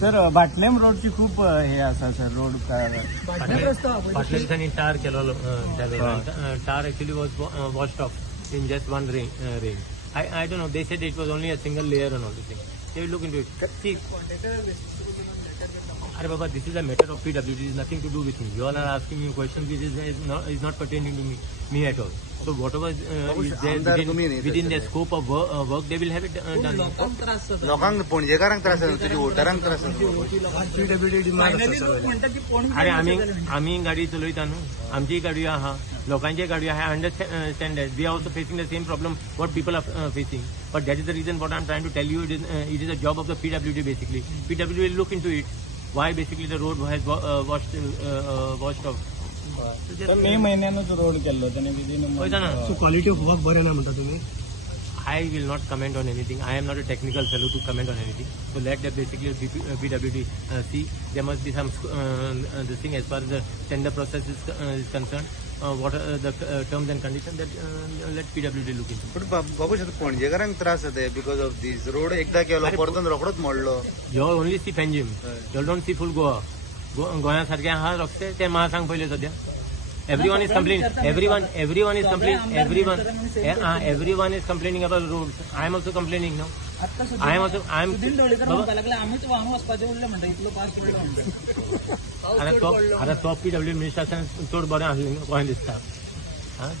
सर बाटलेम रोडची खूप हे असा सर रोड फाटल्या दिसांनी टार केलेलो टार actually was washed off in just one rain. I don't know, they said it was only a single layer and all the thing. They will look into it. See, Arey Baba, this is a matter of PWD. It is nothing to do with me. You all are asking me questions which is not pertaining to me at all. So whatever is there within the scope of work, they will have it done. लोकांक पणजेकारांक त्रास जाता तुझ्या वोटरांक त्रास अरे आम्ही गाडी चलयता न्हू, आमची गाडी आहा, लोकांची गाडी आहा. I understand that we are also facing the same problem what people are facing, but that is the reason what I am trying to tell you. It is a job of the PWD basically. PWD will look into it. Why basically the road has washed off. मे महिन्यानंच road केलो त्याने within so quality of work बरें ना म्हणटा तुम्ही. I will not comment on anything. I am not a technical fellow to comment on anything. So let that basically PWD see. There must be some this thing as far as the tender process is concerned. What are the terms and conditions that let PWD look into. पण बाबू पणजेकारांक त्रास जाता because of these road एकदा केलो परतून रोकडोच मोडलो. You only see Panjim. You don't see full Goa. गोंया सारखे आहा रस्ते ते म्हाका सांग पयले सद्या. Everyone is complaining. Everyone is complaining. Everyone is complaining about roads. I am also complaining now. I am also. I am. आता top PWD administration चड बरें आसलें गोंयांत दिसता.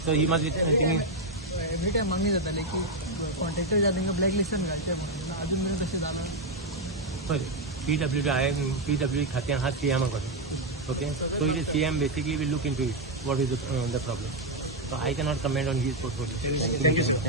So he must be thinking. Every time मागणी जाताली की कॉन्ट्रॅक्टर ज्या तांकां ब्लॅक लिस्टान घालचे म्हणून अजून मेरेन तशें जालां. PWD खात्यां हा CM कडे. Okay, so it is CM basically will look into it. What is the problem? So I cannot comment on his portfolio. Thank you, sir.